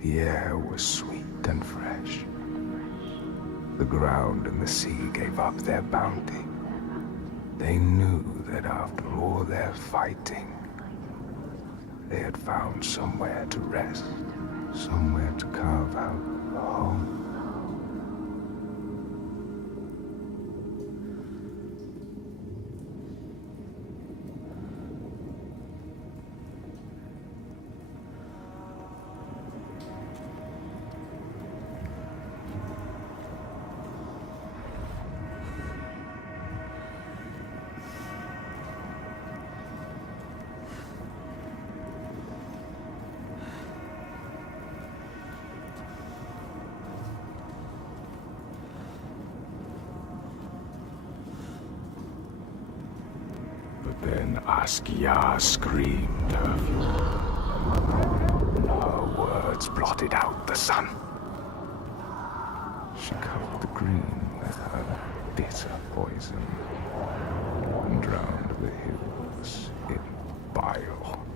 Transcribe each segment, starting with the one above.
The air was sweet and fresh. The ground and the sea gave up their bounty. They knew that after all their fighting, they had found somewhere to rest, somewhere to carve out a home. Then Askia screamed her fury, and her words blotted out the sun. She covered the green with her bitter poison and drowned the hills in bile.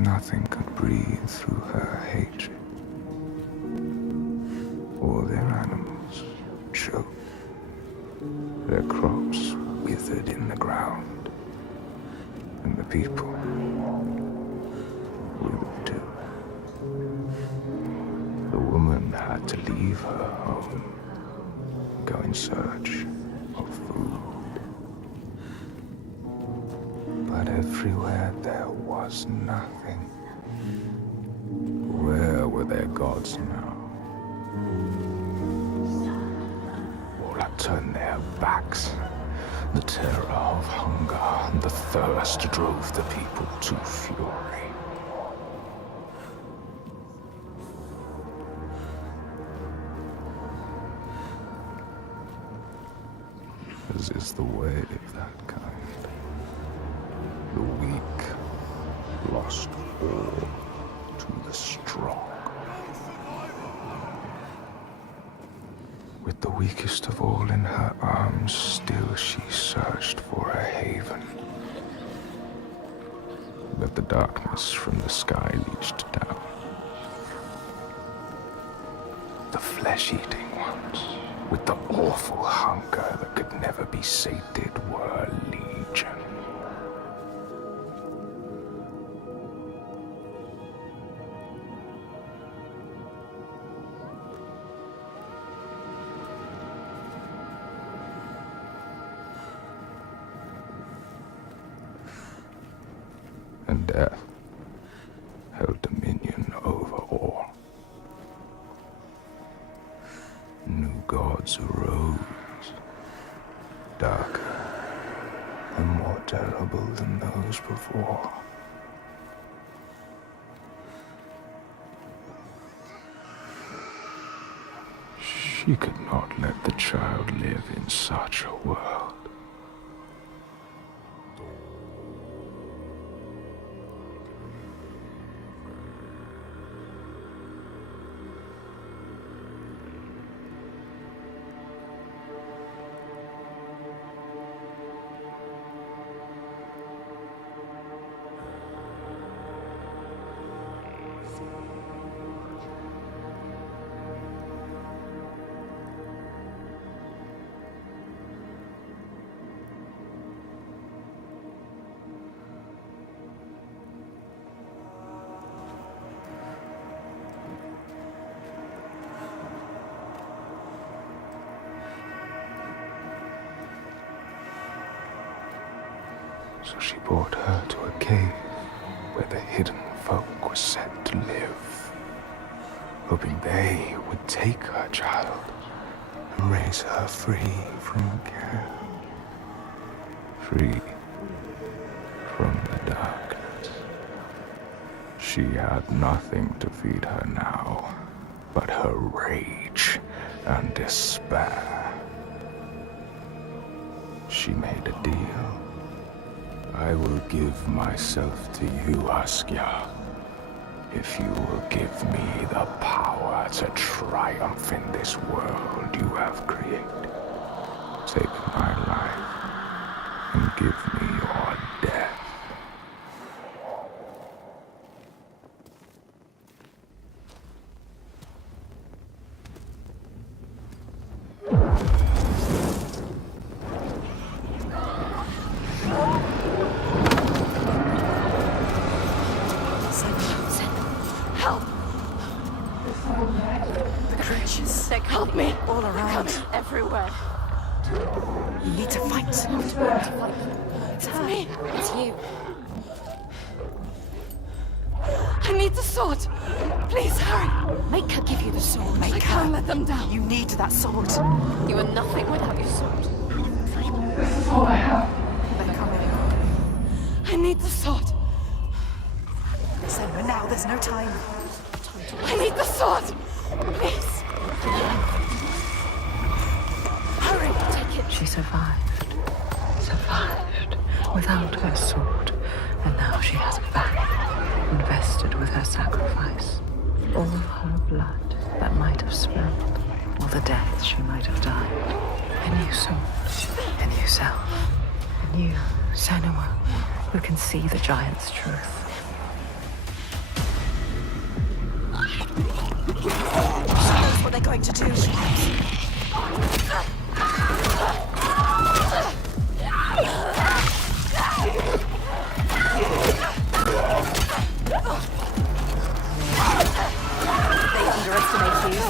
Nothing could breathe through her hatred. All their animals choked. Their crops withered in the ground. And the people withered too. The woman had to leave her home, go in search of food. But everywhere there was nothing. Where were their gods now? All had turned their backs. The terror of hunger and the thirst drove the people to fury. As is the way of that kind, the weak lost all to the strong. With the weakest of all in her arms, still she searched for a haven. But the darkness from the sky reached down. The flesh-eating ones, with the awful hunger that could never be sated, were legion. And death held dominion over all. New gods arose, darker and more terrible than those before. She could not let the child live in such a world. So she brought her to a cave where the hidden folk were set to live, hoping they would take her child and raise her free from care, free from the darkness. She had nothing to feed her now but her rage and despair. She made a deal. I will give myself to you, Askia, if you will give me the power to triumph in this world you have created. Take my life and Give me your death. Help! The creatures. They're help me! All around. Everywhere. You need to fight. It's me. It's you. I need the sword. Please hurry. Make her give you the sword. I can't let them down. You need that sword. You are nothing without your sword. This is all I have. They're coming. I need the sword. Listen, now there's no time. I need the sword. Please. Hurry. Take it. She survived without her sword, and now she has it back, invested with her sacrifice. All her blood that might have spilled, all the deaths she might have died. A new sword, a new self, a new Senua, who can see the giant's truth. She knows what they're going to do. They underestimate you.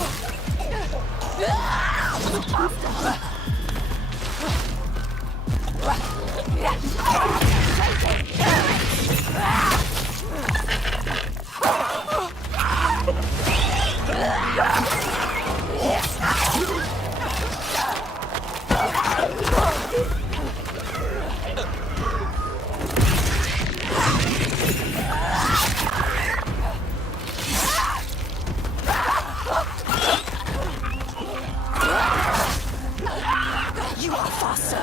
You are faster.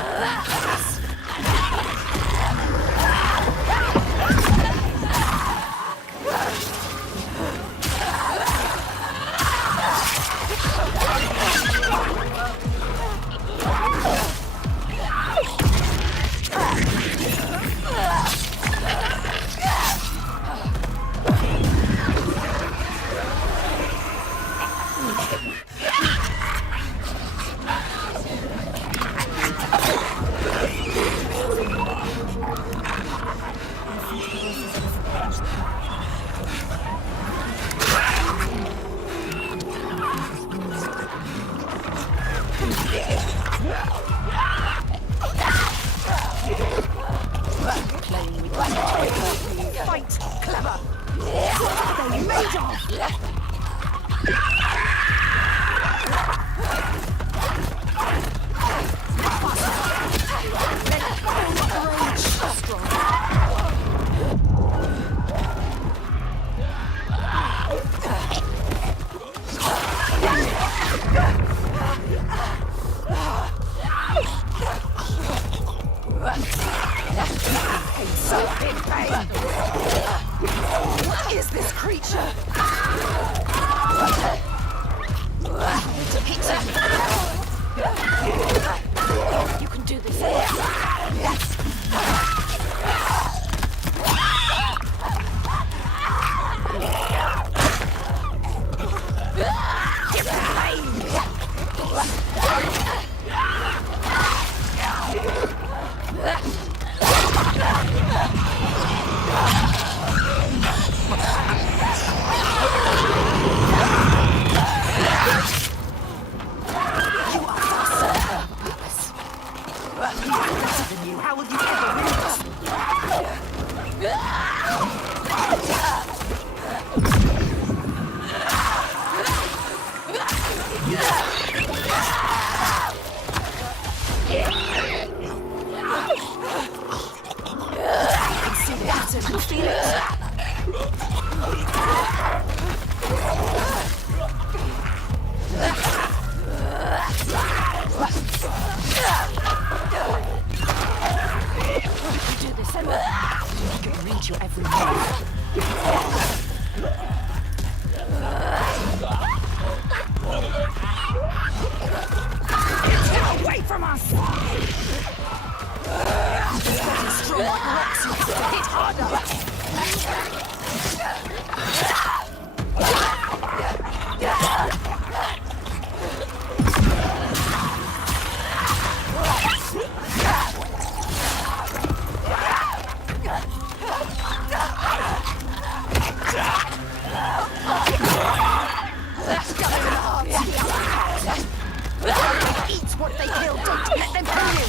what they killed. Don't let them kill you.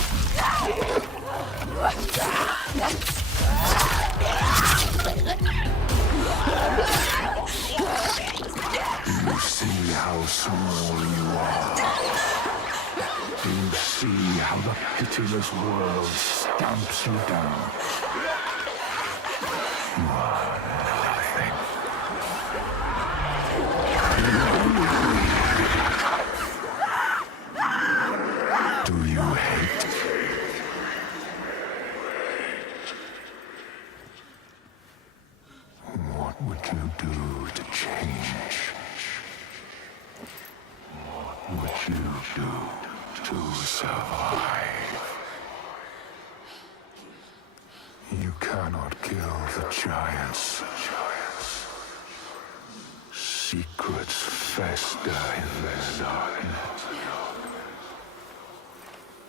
You see how small you are. You see how the pitiless world stamps you down. You are nothing. Do you hate? What would you do to change? What would you do to survive? You cannot kill the giants. Secrets fester in their darkness.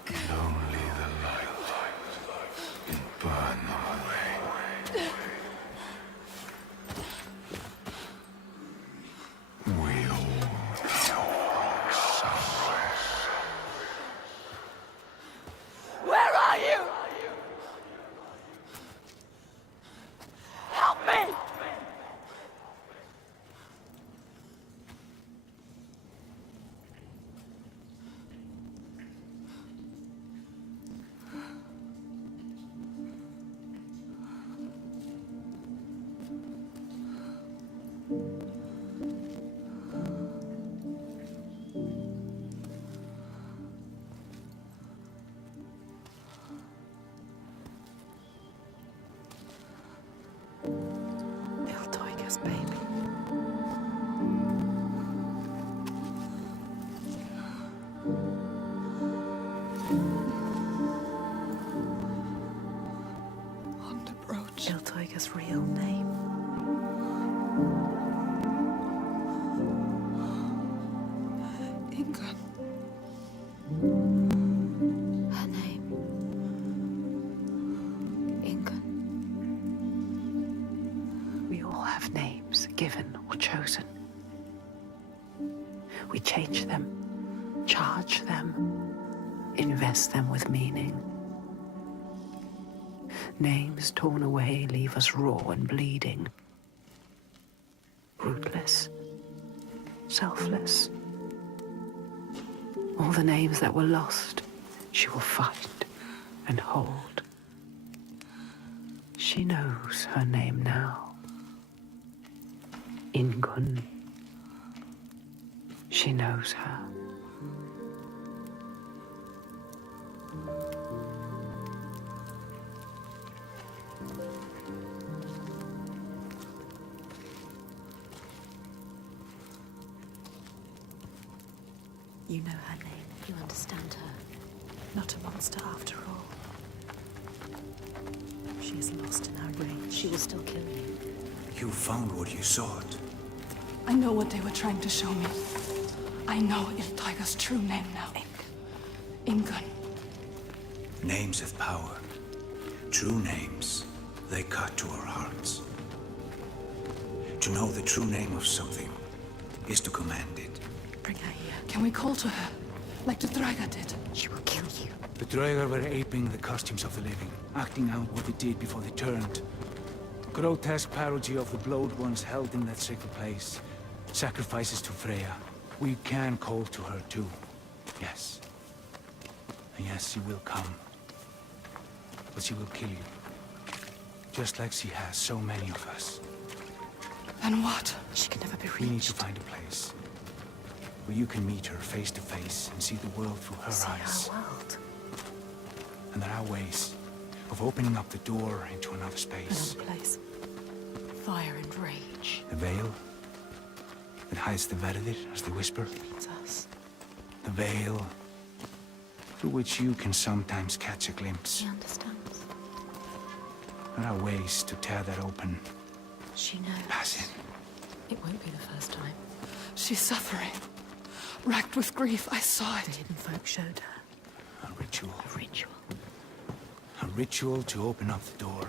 And only the light can burn them away. We all go somewhere. Where are you? Help me! Little Tiger's baby. On the brooch. Little Tiger's real name. Inga. Her name. Inga. We all have names, given or chosen. We change them, charge them, invest them with meaning. Names torn away leave us raw and bleeding. Rootless, selfless. All the names that were lost, she will fight and hold. She knows her name now. Ingun. She knows her. You know her name. You understand her. Not a monster after all. She is lost in our range. She will still kill you. You found what you sought. I know what they were trying to show me. I know Il Tiger's true name now. Ingun. Names have power. True names, they cut to our hearts. To know the true name of something is to command it. Bring her here. Can we call to her? Like the Draga did? She will kill you. The Draugr were aping the costumes of the living, acting out what they did before they turned. Grotesque parody of the blowed ones held in that sacred place. Sacrifices to Freya. We can call to her too. Yes. And yes, she will come. But she will kill you. Just like she has so many of us. Then what? She can never be We need reached. to find a place where you can meet her face to face and see the world through her See eyes. our world. And there are ways of opening up the door into another space. Another place. Fire and rage. The veil that hides the Verdir, as they whisper. It's us. The veil through which you can sometimes catch a glimpse. She understands. There are ways to tear that open. She knows. Pass in. It won't be the first time. She's suffering. Racked with grief, I saw The it. hidden folk showed her. A ritual. A ritual. A ritual to open up the door.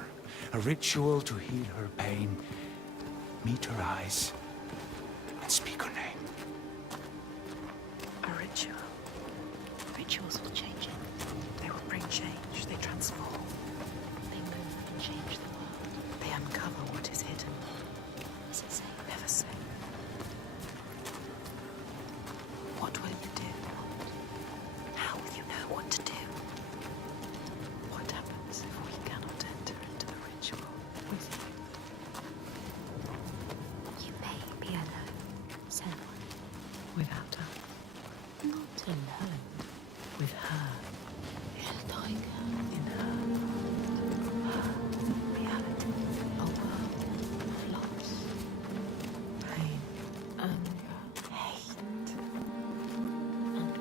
A ritual to heal her pain. Meet her eyes. And speak her name. A ritual. Rituals Without her. Not alone. With her. In Tiger. In her. Her reality. A world of loss, Pain. anger, hate, and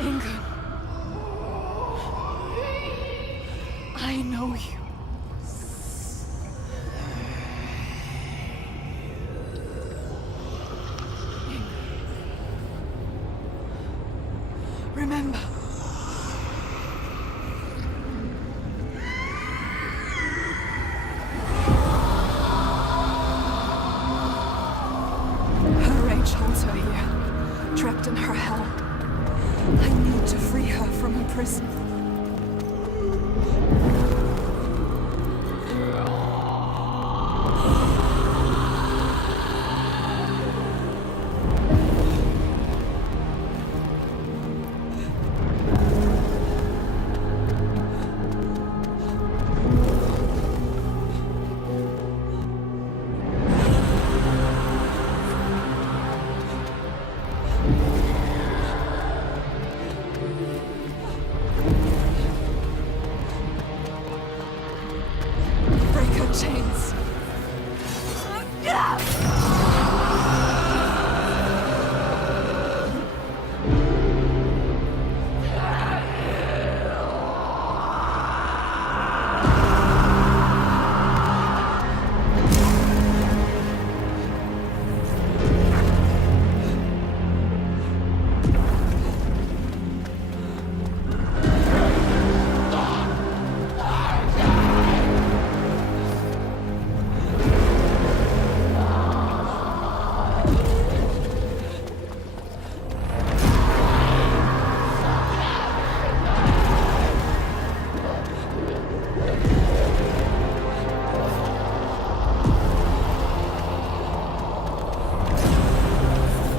Ingun. I know you. Remember. Her rage holds her here, trapped in her hell. I need to free her from her prison. Break her chains.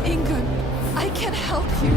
Ingun, I can help you.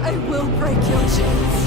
I will break your chains.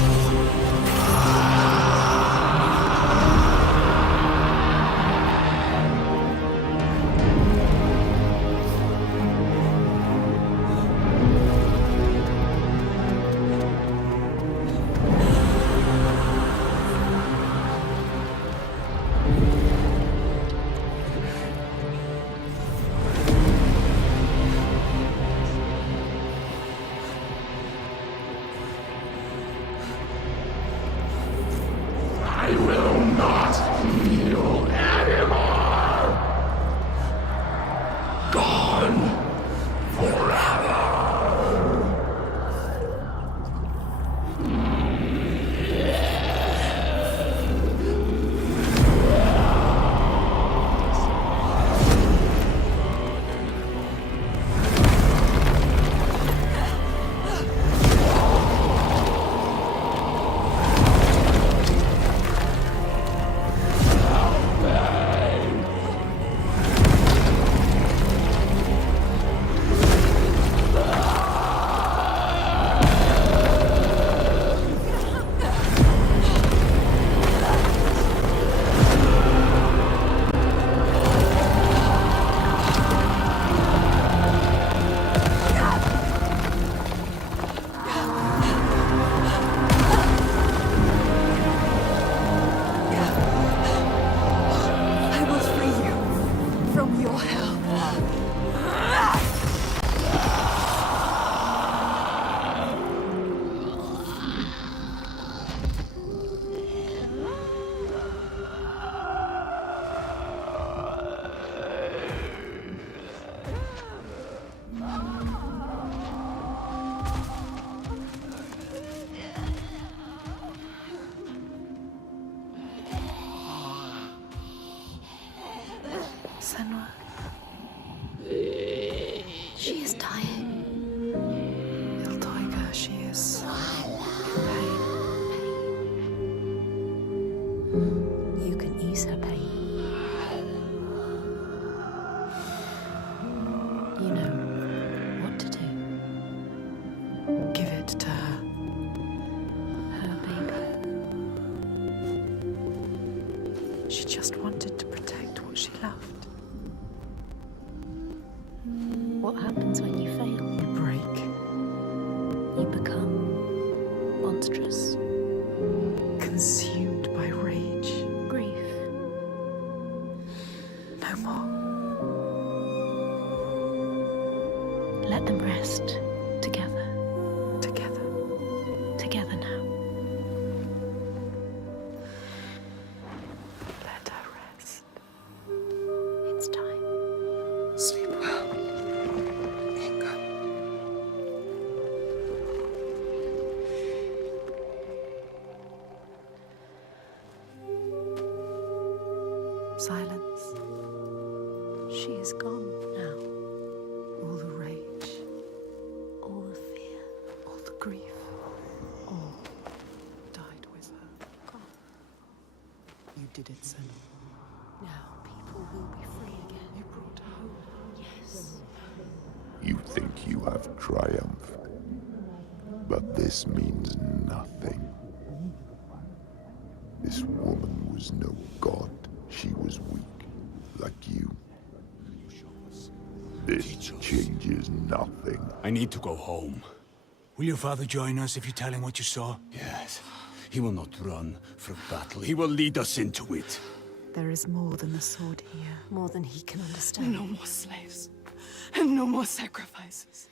Silence. She is gone now. All the rage, all the fear, all the grief, all died with her. Gone. You did it, son. Now people will be free again. You brought hope. Yes. You think you have triumphed, but this means nothing. This woman was no god. She was weak, like you. This changes nothing. I need to go home. Will your father join us if you tell him what you saw? Yes. He will not run from battle. He will lead us into it. There is more than the sword here. More than he can understand. No more slaves. And no more sacrifices.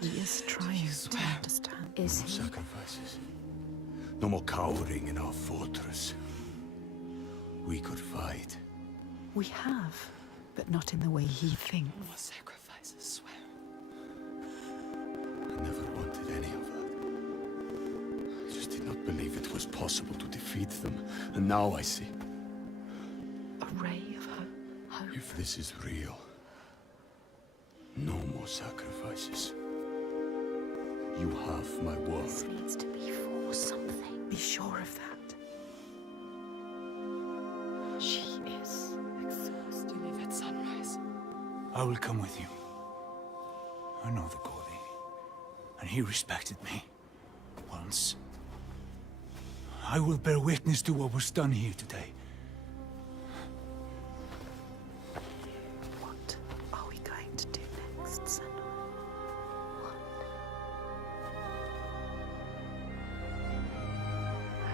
He is trying to understand. Is he? Sacrifices. No more cowering in our fortress. We could fight. We have, but not in the way he thinks. No more sacrifices, swear. I never wanted any of that. I just did not believe it was possible to defeat them. And now I see. A ray of hope. If this is real, no more sacrifices. You have my word. This needs to be for something. Be sure of that. She is exhausted. You leave at sunrise. I will come with you. I know the Gordy, and he respected me. Once. I will bear witness to what was done here today. What are we going to do next, Senua?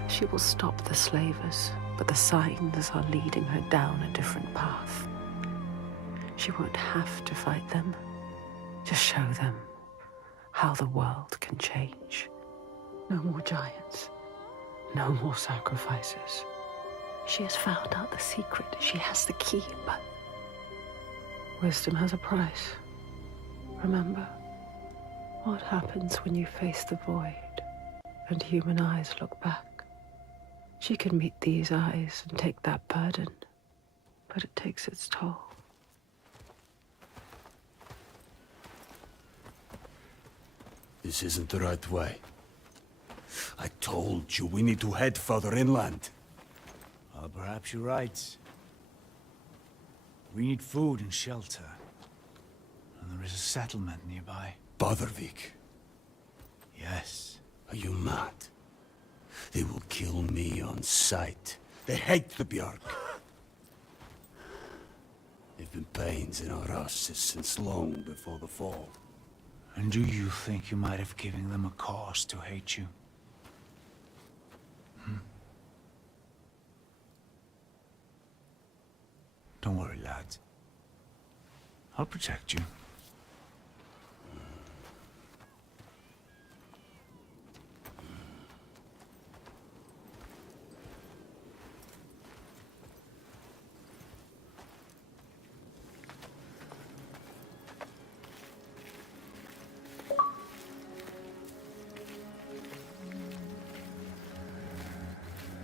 She will stop the slavers, but the signs are leading her down a different path. She won't have to fight them. Just show them how the world can change. No more giants. No more sacrifices. She has found out the secret. She has the key, but wisdom has a price. Remember, what happens when you face the void and human eyes look back? She can meet these eyes and take that burden, but it takes its toll. This isn't the right way. I told you we need to head further inland. Well, perhaps you're right. We need food and shelter. And there is a settlement nearby. Bothervik. Yes. Are you mad? They will kill me on sight. They hate the Björk. They've been pains in our asses since long before the fall. And do you think you might have given them a cause to hate you? Don't worry, lad. I'll protect you.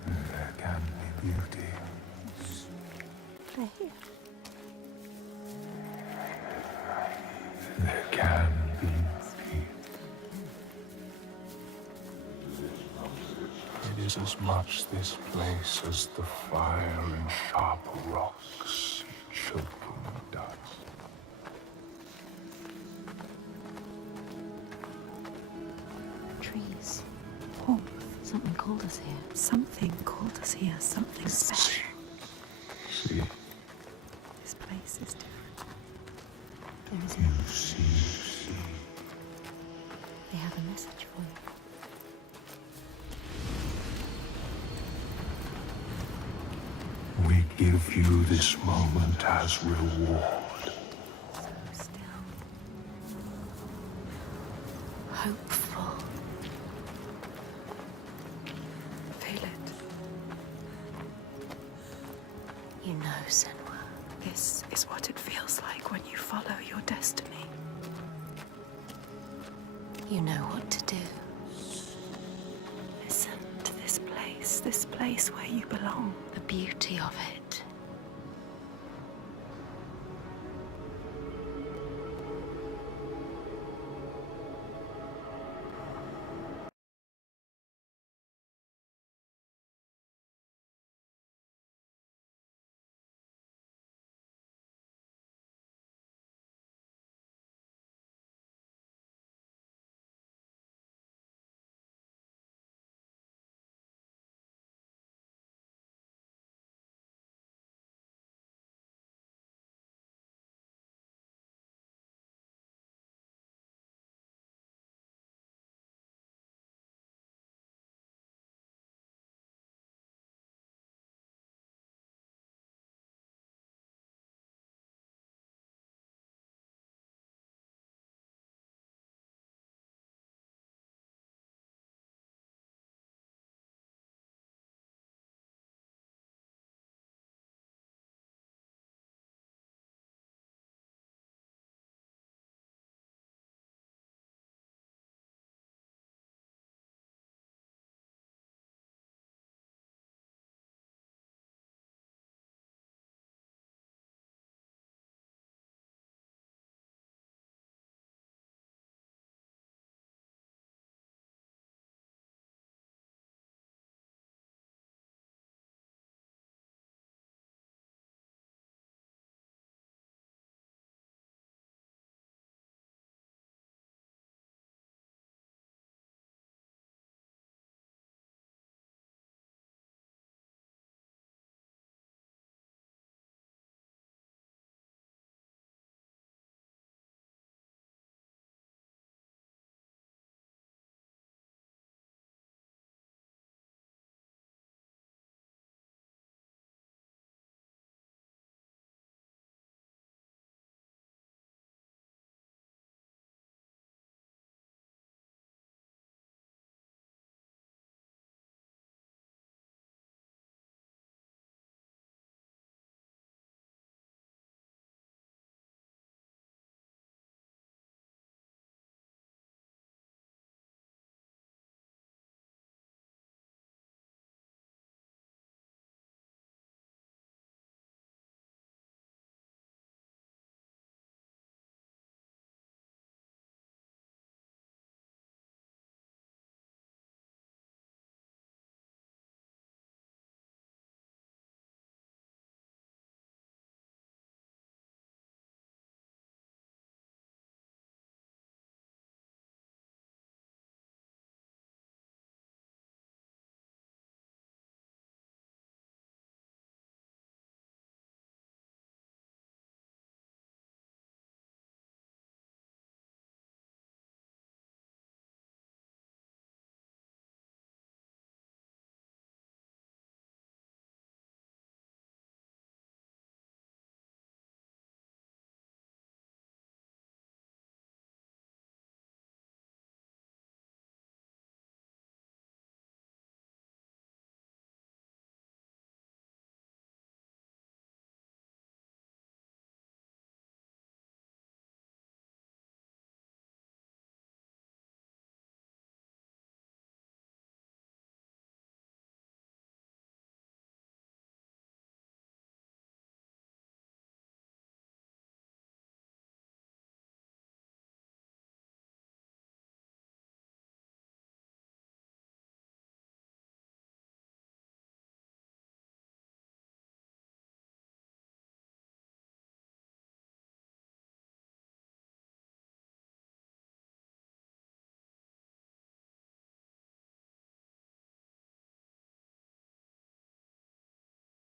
There can be beauty. Play here. There can be beauty. It is as much this place as the fire and sharp rocks choking dust. Trees. Warmth. Something called us here. Something called us here. Something special. See, This place is different. There is you no... see. They have a message for you. We give you this moment as reward. So still. Hopeful. Feel it. You know, Senua, this is what it feels like when you follow your destiny. You know what to do. Listen to this place where you belong. The beauty of it.